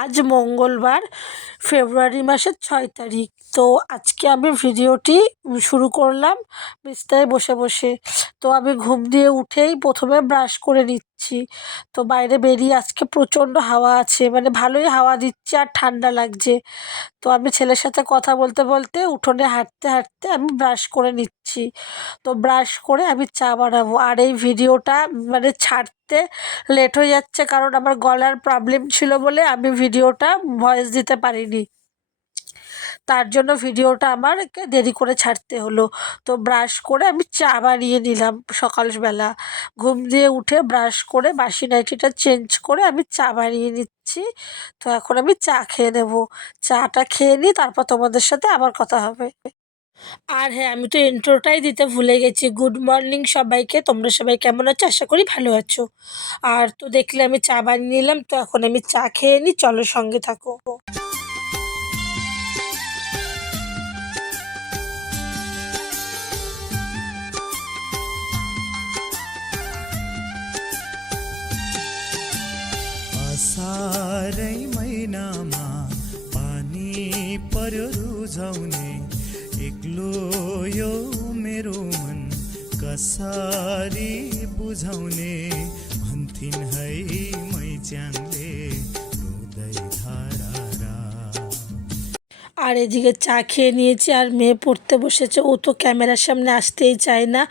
আজ মঙ্গলবার ফেব্রুয়ারি মাসের ছয় তারিখ। তো আজকে আমি ভিডিওটি শুরু করলাম, বিছনায় বসে বসে। তো আমি ঘুম দিয়ে উঠেই প্রথমে ব্রাশ করে নিচ্ছি। তো বাইরে বেরিয়ে আজকে প্রচণ্ড হাওয়া আছে মানে ভালোই হাওয়া দিচ্ছে আর ঠান্ডা লাগছে। তো আমি ছেলের সাথে কথা বলতে বলতে উঠোনে হাঁটতে হাঁটতে আমি ব্রাশ করে নিচ্ছি। তো ব্রাশ করে আমি চা বানাবো। আর এই ভিডিওটা মানে ছাড়তে লেট হয়ে যাচ্ছে কারণ আমার গলার প্রবলেম ছিল বলে আমি ভিডিওটা ভয়েস দিতে পারিনি। তার জন্য ভিডিওটা আমারকে দেরি করে ছাড়তে হলো। তো ব্রাশ করে আমি চা বানিয়ে নিলাম সকালবেলা। ঘুম দিয়ে উঠে ব্রাশ করে বাসি নাইটিটা চেঞ্জ করে আমি চা বানিয়ে নিচ্ছি। তো এখন আমি চা খেয়ে নেব। চাটা খেয়ে নিই তারপর তোমাদের সাথে আবার কথা হবে। আর হ্যাঁ আমি তো ইন্ট্রোটাই দিতে ভুলে গেছি। গুড মর্নিং সবাইকে। তোমরা সবাই কেমন আছো? আশা করি ভালো আছো। আর তো দেখলে আমি চা বানিয়ে নিলাম। তো এখন আমি চা খেয়ে নিই। চলো সঙ্গে থাকো। असारै महिनामा पानी पर्यो रुझाउने एक्लो यो मेरो मन कसरी बुझाउने। भन्थिन् है मैच्याङले रुँदै আর এদিকে চা খেয়ে নিয়েছি আর মেয়ে পড়তে বসেছে। ও তো ক্যামেরার সামনে আসতেই চায় না।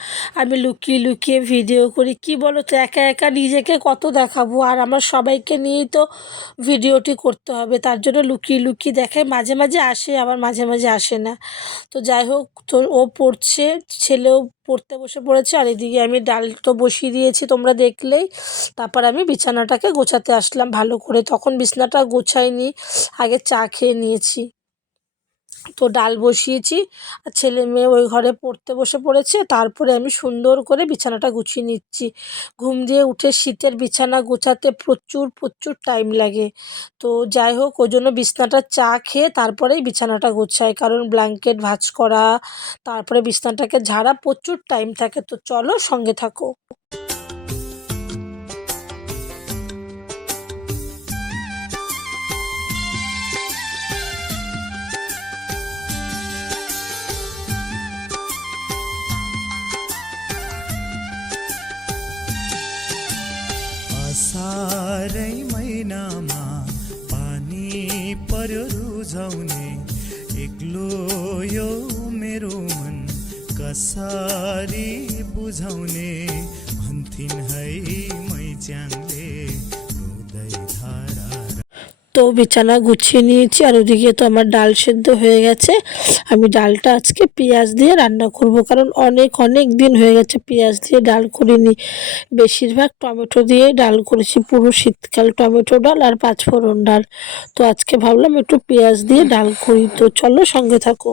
আমি লুকিয়ে লুকিয়ে ভিডিও করি। কি বলো তো একা একা নিজেকে কত দেখাবো? আর আমার সবাইকে নিয়েই তো ভিডিওটি করতে হবে। তার জন্য লুকিয়ে লুকিয়ে দেখায়। মাঝে মাঝে আসে, আবার মাঝে মাঝে আসে না। তো যাই হোক, তো ও পড়ছে, ছেলেও পড়তে বসে পড়েছে। আর এদিকে আমি ডাল তো বসিয়ে দিয়েছি তোমরা দেখলেই। তারপর আমি বিছানাটাকে গোছাতে আসলাম ভালো করে। তখন বিছানাটা গোছাইনি, আগে চা খেয়ে নিয়েছি। তো ডাল বসিয়েছি, আর ছেলে মেয়ে ওই ঘরে পড়তে বসে পড়েছে, তারপরে আমি সুন্দর করে বিছানাটা গুছিয়ে নিচ্ছি। ঘুম দিয়ে উঠে শীতের বিছানা গোছাতে প্রচুর প্রচুর টাইম লাগে। তো যাই হোক, ওই জন্য বিছানাটা চা খেয়ে তারপরেই বিছানাটা গোছাই, কারণ ব্ল্যাঙ্কেট ভাঁজ করা, তারপরে বিছানাটাকে ঝাড়া প্রচুর টাইম থাকে। তো চলো সঙ্গে থাকো। रुझाउने एक्लो यो मेरो मन कसरी बुझाउने। भन्थिन् है मैच्याङले रुँदै তো বিছানা গুছিয়ে নিয়েছি, আর ওদিকে তো আমার ডাল সেদ্ধ হয়ে গেছে। আমি ডালটা আজকে পেঁয়াজ দিয়ে রান্না করব, কারণ অনেক অনেক দিন হয়ে গেছে পেঁয়াজ দিয়ে ডাল করিনি। বেশিরভাগ টমেটো দিয়ে ডাল করেছি, পুরো শীতকাল টমেটো ডাল আর পাঁচফোড়ন ডাল। তো আজকে ভাবলাম একটু পেঁয়াজ দিয়ে ডাল করি। তো চলো সঙ্গে থাকো।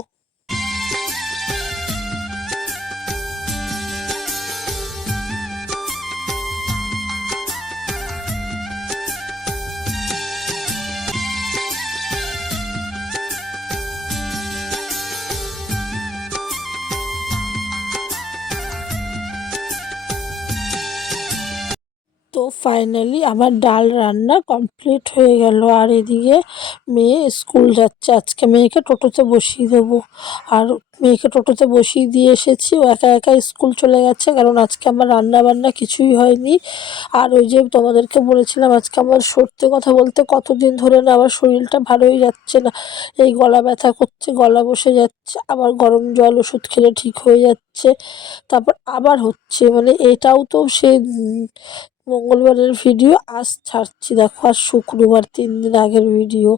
ফাইনালি আমার ডাল রান্না কমপ্লিট হয়ে গেল। আর এদিকে মেয়ে স্কুল যাচ্ছে। আজকে মেয়েকে টোটোতে বসিয়ে দেবো। আর মেয়েকে টোটোতে বসিয়ে দিয়ে এসেছি। ও একা একা স্কুল চলে গেছে কারণ আজকে আমার রান্না বান্না কিছুই হয়নি। আর ওই যে তোমাদেরকে বলেছিলাম, আজকে আমার সত্যি কথা বলতে কতদিন ধরে না আমার শরীরটা ভালোই যাচ্ছে না। এই গলা ব্যথা করছে, গলা বসে যাচ্ছে, আবার গরম জল ওষুধ খেলে ঠিক হয়ে যাচ্ছে। তারপর আবার হচ্ছে। মানে এটাও তো উম মঙ্গলবারের ভিডিও, আজ ছাড়ছি। দেখো আর শুক্রবার, তিন দিন আগের ভিডিও।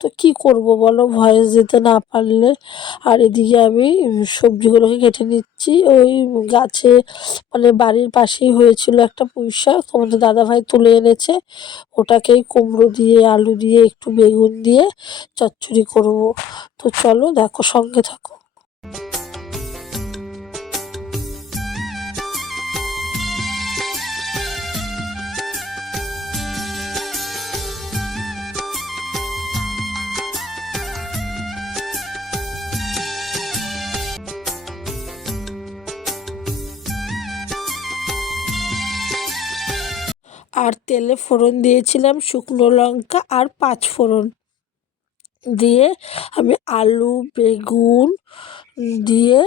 তো কি করব বলো? ভয়েস দিতে না পারলে। আর এদিকে আমি সবজিগুলোকে কেটে নিচ্ছি। ওই গাছে মানে বাড়ির পাশেই হয়েছিল একটা পুঁই শাক তোমাদের দাদাভাই তুলে এনেছে। ওটাকেই কুমড়ো দিয়ে, আলু দিয়ে, একটু বেগুন দিয়ে চচ্চড়ি করব। তো চলো, দেখো, সঙ্গে থাকো। তেলে ফোড়ন দিয়েছিলাম, শুকনো লঙ্কা আর পাঁচ ফোড়ন। দিয়ে আমি আলু, বেগুন দিয়ে,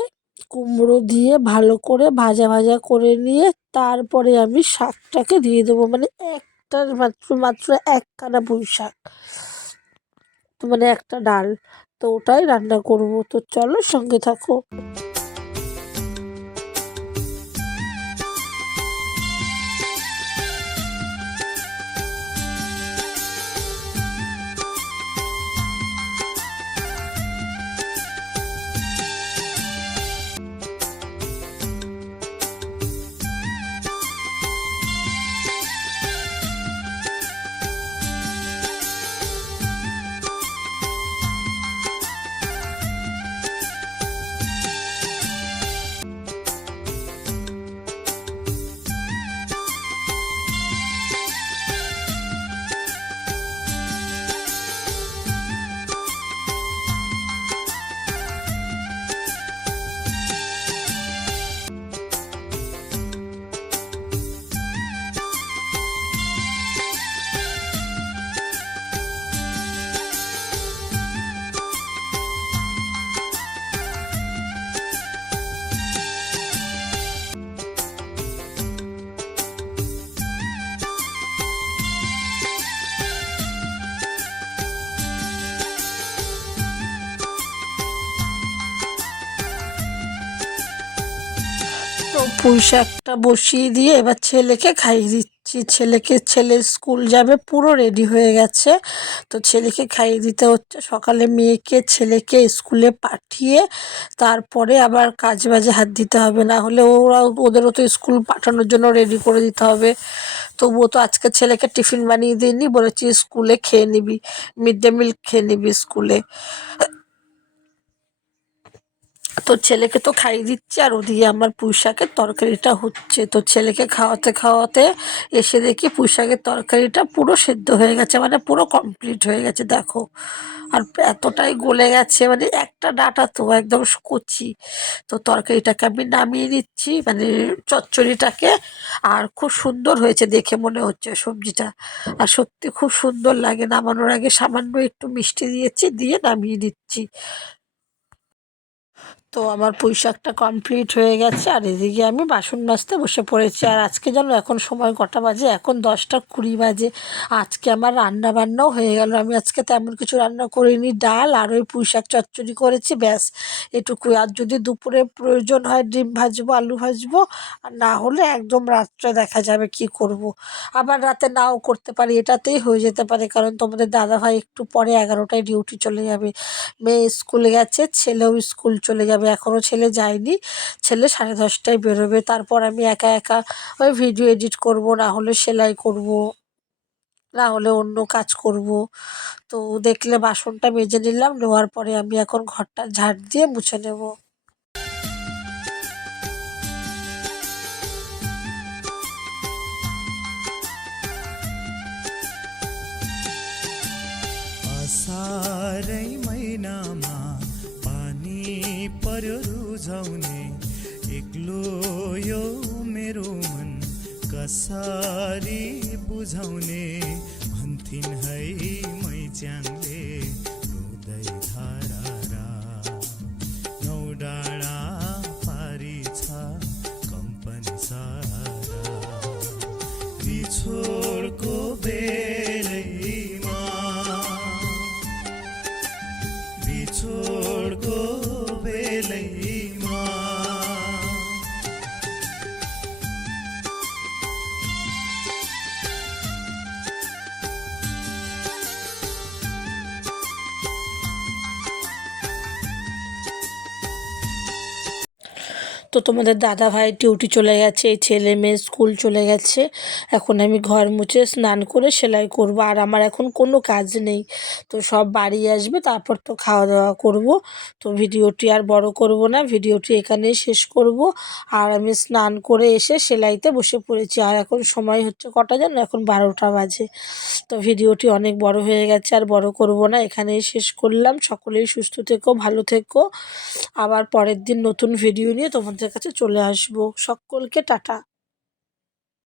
কুমড়ো দিয়ে ভালো করে ভাজা ভাজা করে নিয়ে তারপরে আমি শাকটাকে দিয়ে দেবো মানে একটা মাত্র মাত্র একখানা পুঁই শাক মানে একটা ডাল। তো ওটাই রান্না করব। তো চলো সঙ্গে থাকো। পুঁই শাকটা বসিয়ে দিয়ে এবার ছেলেকে খাইয়ে দিচ্ছি। ছেলেকে ছেলে স্কুল যাবে, পুরো রেডি হয়ে গেছে। তো ছেলেকে খাইয়ে দিতে হচ্ছে। সকালে মেয়েকে, ছেলেকে স্কুলে পাঠিয়ে তারপরে আবার কাজ বাজে হাত দিতে হবে। না হলে ওরা, ওদেরও তো স্কুল পাঠানোর জন্য রেডি করে দিতে হবে। তবুও তো আজকে ছেলেকে টিফিন বানিয়ে দিইনি, বলেছি স্কুলে খেয়ে নিবি, মিড ডে মিল খেয়ে নিবি স্কুলে। তো ছেলেকে তো খাইয়ে দিচ্ছি, আর ওদিকে আমার পুঁই শাকের তরকারিটা হচ্ছে। তো ছেলেকে খাওয়াতে খাওয়াতে এসে দেখি পুঁই শাকের তরকারিটা পুরো সেদ্ধ হয়ে গেছে মানে পুরো কমপ্লিট হয়ে গেছে, দেখো। আর এতটাই গলে গেছে মানে একটা ডাটা তো একদম কচি। তো তরকারিটাকে আমি নামিয়ে নিচ্ছি মানে চচ্চড়িটাকে, আর খুব সুন্দর হয়েছে দেখে মনে হচ্ছে সবজিটা। আর সত্যি খুব সুন্দর লাগে, নামানোর আগে সামান্য একটু মিষ্টি দিয়েছি, দিয়ে নামিয়ে দিচ্ছি তো আমার পুঁই শাকটা কমপ্লিট হয়ে গেছে, আর এদিকে আমি বাসন মাজতে বসে পড়েছি। আর আজকে যেন এখন সময় কটা বাজে? এখন দশটা কুড়ি বাজে। আজকে আমার রান্না বান্নাও হয়ে গেল। আমি আজকে তেমন কিছু রান্না করিনি। ডাল আর ওই পুঁই শাক চচ্চড়ি করেছি, ব্যাস। এটুকুই আর যদি দুপুরে প্রয়োজন হয় ডিম ভাজবো, আলু ভাজবো, আর না হলে একদম রাত্রে দেখা যাবে কি করব। আবার রাতে নাও করতে পারি, এটাতেই হয়ে যেতে পারে। কারণ তোমাদের দাদাভাই একটু পরে এগারোটায় ডিউটি চলে যাবে। মেয়ে স্কুলে গেছে, ছেলেও স্কুল চলে যাবে। এখনও ছেলে যায়নি ছেলে সাড়ে দশটায় বেরোবে তারপর আমি একা একা ওই ভিডিও এডিট করব না হলে সেলাই করব না হলে অন্য কাজ করব তো দেখলে বাসনটা মেজে নিলাম নেওয়ার পরে আমি এখন ঘরটা ঝাড় দিয়ে মুছে নেব असारै महिनामा पानी पर्यो रुझाउने एक्लो यो मेरो मन कसरी बुझाउने भन्थिन् है তো তোমাদের দাদা ভাই ডিউটি চলে গেছে এই ছেলে মেয়ে স্কুল চলে গেছে। এখন আমি ঘর মুছে স্নান করে সেলাই করব। আর আমার এখন কোনো কাজ নেই। তো সব বাড়ি আসবে, তারপর তো খাওয়া দাওয়া করব। তো ভিডিওটি আর বড় করব না, ভিডিওটি এখানেই শেষ করব। আর আমি স্নান করে এসে সেলাইতে বসে পড়েছি। আর এখন সময় হচ্ছে কটা জানো? এখন বারোটা বাজে। তো ভিডিওটি অনেক বড় হয়ে গেছে, আর বড় করব না। এখানেই শেষ করলাম। সকলেই সুস্থ থেকো, ভালো থেকো। আবার পরের দিন নতুন ভিডিও নিয়ে তোমাদের কাছে চলে আসব। সকলকে টাটা।